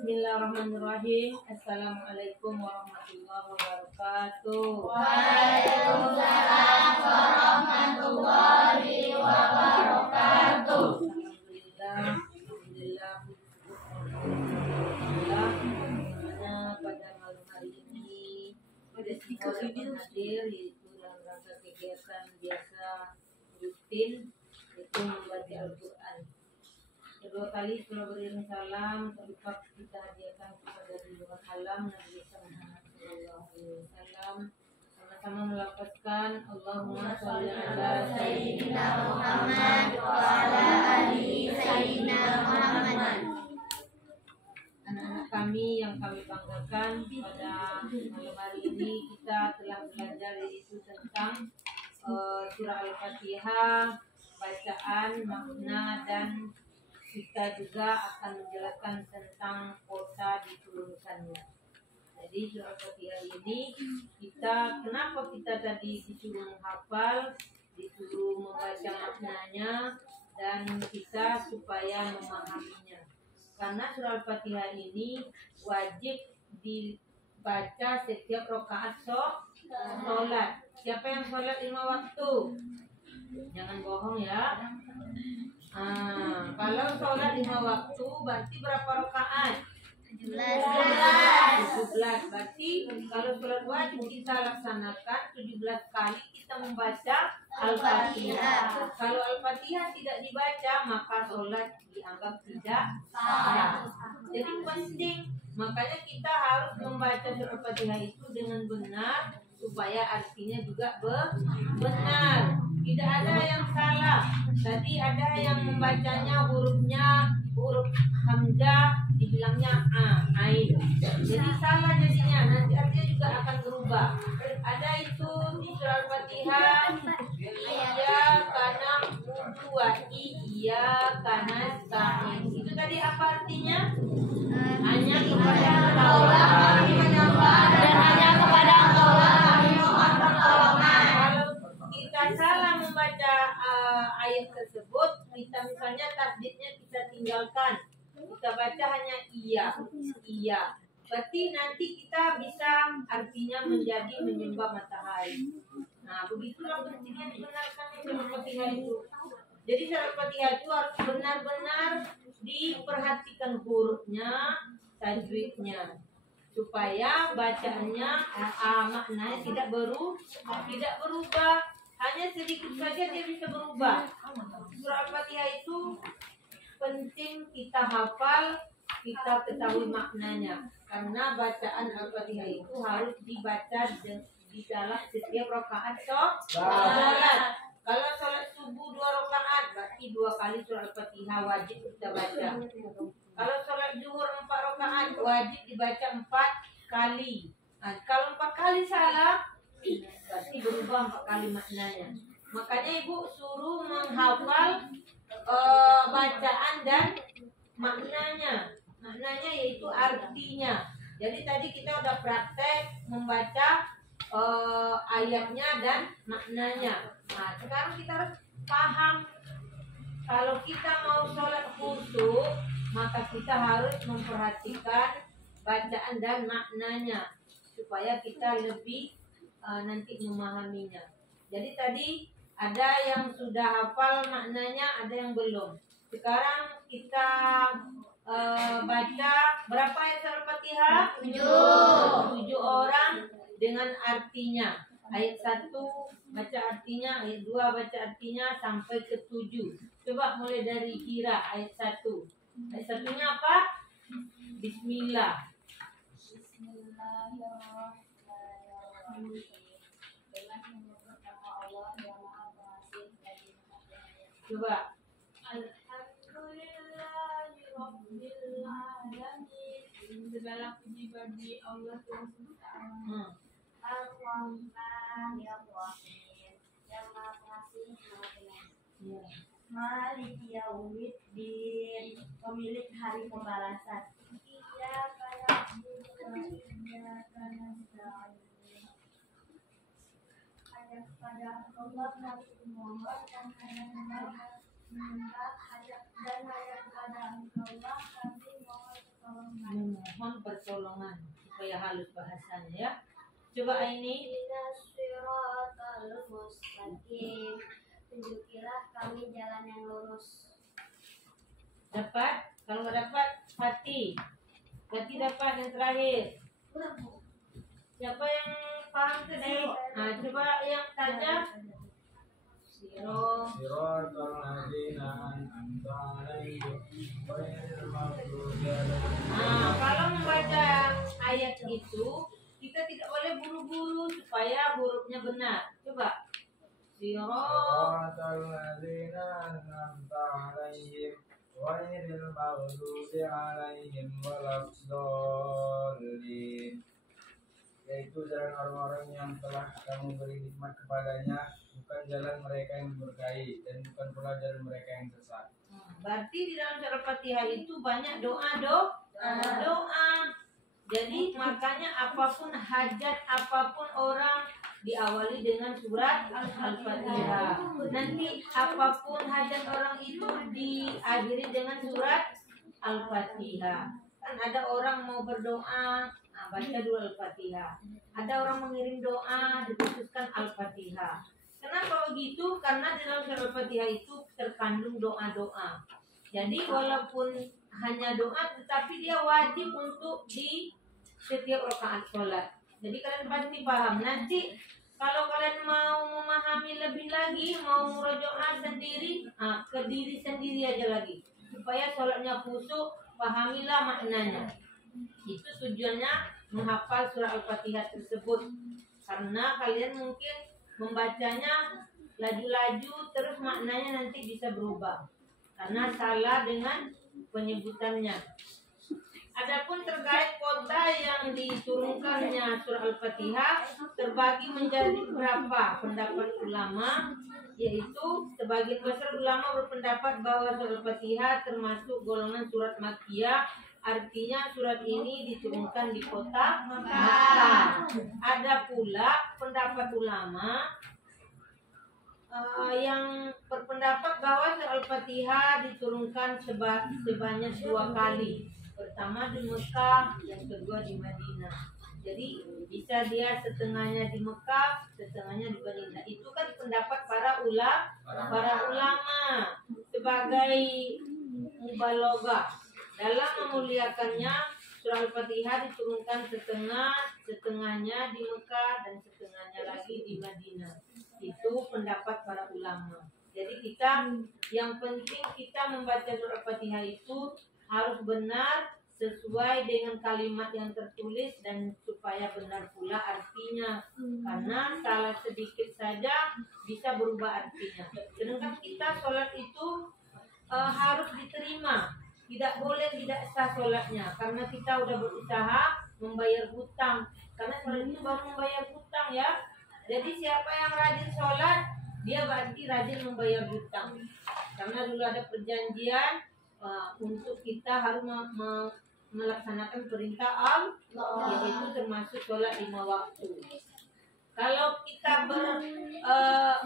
Bismillahirrahmanirrahim. Assalamualaikum warahmatullahi wabarakatuh. Waalaikumsalam warahmatullahi wabarakatuh. Alhamdulillah. Mana pada malam hari ini pada semua dapat hadir, yaitu dalam rangka kegiatan biasa rutin, yaitu membaca Al-Quran. Kedua kali setelah beriring salam terucap kita hadiahkan kepada Rasulullah Salam Nabi Muhammad Sallallahu Alaihi Wasallam. Sama-sama melafazkan Allahumma sholli ala Sayyidina Muhammad wa ala ali Sayyidina Muhammad. Anak-anak kami yang kami banggakan, pada malam hari ini kita telah belajar yaitu tentang surah Al-Fatihah, bacaan, makna, dan kita juga akan menjelaskan tentang kota diturunkannya. Jadi surah Al-Fatihah ini kenapa kita tadi disuruh menghafal, disuruh membaca maknanya, dan kita supaya memahaminya. Karena surah Al-Fatihah ini wajib dibaca setiap rakaat sholat. Siapa yang sholat 5 waktu? Jangan bohong ya. Kalau sholat 5 waktu berarti berapa rakaat? 17. Berarti kalau sholat wajib kita laksanakan 17 kali kita membaca Al-Fatihah. Kalau Al-Fatihah tidak dibaca maka sholat dianggap tidak sah. Jadi penting, makanya kita harus membaca surah Al-Fatihah itu dengan benar supaya artinya juga benar. Tidak ada yang salah. Tadi ada yang membacanya huruf hamzah dibilangnya ain. Jadi salah jadinya. Nanti artinya juga akan berubah. Ada itu di surah Al-Fatihah. Iya karena wudu wa iya karena sa'in. Itu tadi apa artinya? Hanya kepada Allah kami menyembah dan hanya kepada Allah kami mohon pertolongan. Kalau kita salah membaca ayat tersebut, kita misalnya tasdidnya kita tinggalkan, kita baca hanya iya. Berarti nanti kita bisa artinya menjadi menyembah matahari. Nah, begitulah pentingnya dibenarkan surah Al-Fatihah itu. Jadi surah Al-Fatihah itu harus benar-benar diperhatikan hurufnya, tajwidnya, supaya bacaannya maknanya tidak berubah. Hanya sedikit saja dia bisa berubah. Surah Al-Fatihah itu penting kita hafal, kita ketahui maknanya. Karena bacaan Al-Fatihah itu harus dibaca di dalam setiap rakaat sholat. Kalau sholat subuh 2 rakaat, berarti 2 kali surah Al-Fatihah wajib kita baca. Kalau sholat zuhur 4 rakaat, wajib dibaca 4 kali. Nah, kalau 4 kali salah, berarti berubah 4 kali maknanya. Makanya ibu suruh menghafal bacaan dan maknanya. Maknanya yaitu artinya. Jadi tadi kita udah praktek membaca ayatnya dan maknanya. Nah, sekarang kita harus paham. Kalau kita mau sholat khusyuk, maka kita harus memperhatikan bacaan dan maknanya supaya kita lebih nanti memahaminya. Jadi tadi ada yang sudah hafal maknanya, ada yang belum. Sekarang kita baca berapa ayat Al-Fatihah? 7 orang dengan artinya. Ayat 1 baca artinya, ayat 2 baca artinya sampai ke 7. Coba mulai dari kira ayat 1. Ayat 1-nya apa? Bismillah. Bismillahirrahmanirrahim. Dengan menyebut nama Allah yang Maha Pengasih lagi Maha Penyayang. Coba. Alhamdulillahirabbil alamin. Segala puji bagi Allah Tuhan semesta alam. Ar-Rahmanir-Rahim. Yang Maha Pengasih Maha Penyayang. Maliki Yaumiddin. Pemilik hari pembalasan. Iyyaka na'budu wa iyyaka nasta'in. Hanya kepada Allah kami memohon dan hanya kepada Engkau kami mohon pertolongan. mohon pertolongan supaya halus bahasanya ya. Coba ini. Siratal mustaqim. Tunjukilah kami jalan yang lurus. Dapat? Kalau nggak dapat, hati. Berarti dapat yang terakhir. Siapa yang paham tadi? Nah, coba yang tanya. Siratal ladzina an'amta 'alaihim ghairil maghdubi 'alaihim. Nah, kalau membaca ayat itu, kita tidak boleh buru-buru supaya hurufnya benar. Coba. Siratal ladzina an'amta 'alaihim ghairil maghdubi 'alaihim waladdallin. Yaitu jalan orang-orang yang telah kamu beri nikmat kepadanya, bukan jalan mereka yang diberkahi dan bukan pula jalan mereka yang sesat. Berarti di dalam surah Fatihah itu banyak doa. Jadi makanya apapun hajat, apapun orang diawali dengan surat Al-Fatihah. Nanti apapun hajat orang itu diakhiri dengan surat Al-Fatihah. Kan ada orang mau berdoa, baca dulu Al-Fatihah. Ada orang mengirim doa, dikhususkan Al-Fatihah. Kenapa begitu? Karena di dalam surah Al-Fatihah itu terkandung doa-doa. Jadi walaupun hanya doa, tetapi dia wajib untuk di setiap rakaat sholat. Jadi kalian pasti paham. Nanti kalau kalian mau memahami lebih lagi, mau murojaah sendiri, ke diri sendiri aja lagi. Supaya sholatnya khusyuk, pahamilah maknanya. Itu tujuannya menghafal surah Al-Fatihah tersebut. Karena kalian mungkin membacanya laju-laju, terus maknanya nanti bisa berubah. Karena salah dengan penyebutannya. Adapun terkait kota yang diturunkannya surah Al-Fatihah terbagi menjadi beberapa pendapat ulama, yaitu sebagian besar ulama berpendapat bahwa surah Al-Fatihah termasuk golongan surat Makkiyah, artinya surat ini diturunkan di kota Makkah. Ada pula pendapat ulama yang berpendapat bahwa surah Al-Fatihah diturunkan sebanyak 2 kali. Pertama di Mekah, yang kedua di Madinah. Jadi bisa dia setengahnya di Mekah, setengahnya di Madinah. Itu kan pendapat para ulama sebagai mubalaghah dalam memuliakannya. Surah Al-Fatihah diturunkan setengahnya di Mekah dan setengahnya lagi di Madinah. Itu pendapat para ulama. Jadi yang penting kita membaca surah Al-Fatihah itu harus benar sesuai dengan kalimat yang tertulis dan supaya benar pula artinya. Karena salah sedikit saja bisa berubah artinya. Sedangkan kita sholat itu harus diterima. Tidak boleh tidak sah sholatnya. Karena kita udah berusaha membayar hutang. Karena sholat itu baru membayar hutang ya. Jadi siapa yang rajin sholat, dia berarti rajin membayar hutang. Karena dulu ada perjanjian untuk kita harus melaksanakan perintah Allah, yaitu termasuk sholat 5 waktu. Kalau kita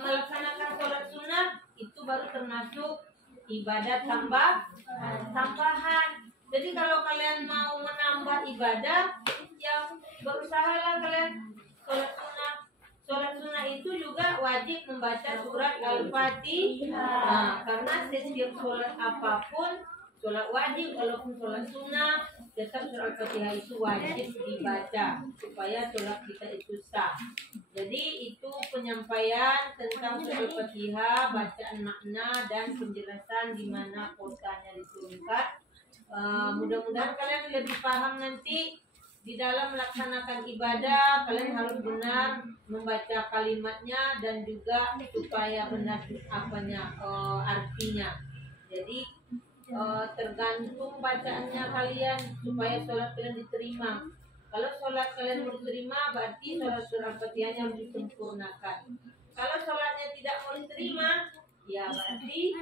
melaksanakan sholat sunnah, itu baru termasuk ibadah tambahan. Jadi kalau kalian mau menambah ibadah, yang berusahalah kalian sholat sunnah. Sholat sunnah itu juga wajib membaca surat Al-Fatihah. Karena setiap sholat apapun, sholat wajib walaupun sholat sunnah, tetap surat Al-Fatihah itu wajib dibaca supaya sholat kita itu sah. Jadi itu penyampaian tentang surat Al-Fatihah, bacaan makna dan penjelasan di mana kotanya diturunkan. Mudah-mudahan kalian lebih paham nanti. Di dalam melaksanakan ibadah, kalian harus benar membaca kalimatnya dan juga supaya benar artinya. Jadi tergantung bacaannya kalian supaya sholat kalian diterima. Kalau sholat kalian mau diterima, berarti sholat surah Al-Fatihahnya harus disempurnakan. Kalau sholatnya tidak mau diterima, ya berarti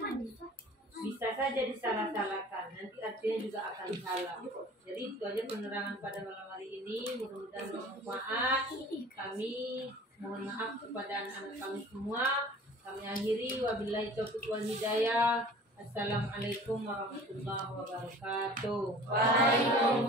bisa saja disalah-salahkan. Nanti artinya juga akan salah. Jadi itu aja penerangan pada malam hari ini. Mudah-mudahan bermanfaat. Kami mohon maaf kepada anak-anak kami semua. Kami akhiri wabillahi taufiq wal hidayah. Assalamualaikum warahmatullahi wabarakatuh. Waalaikumsalam.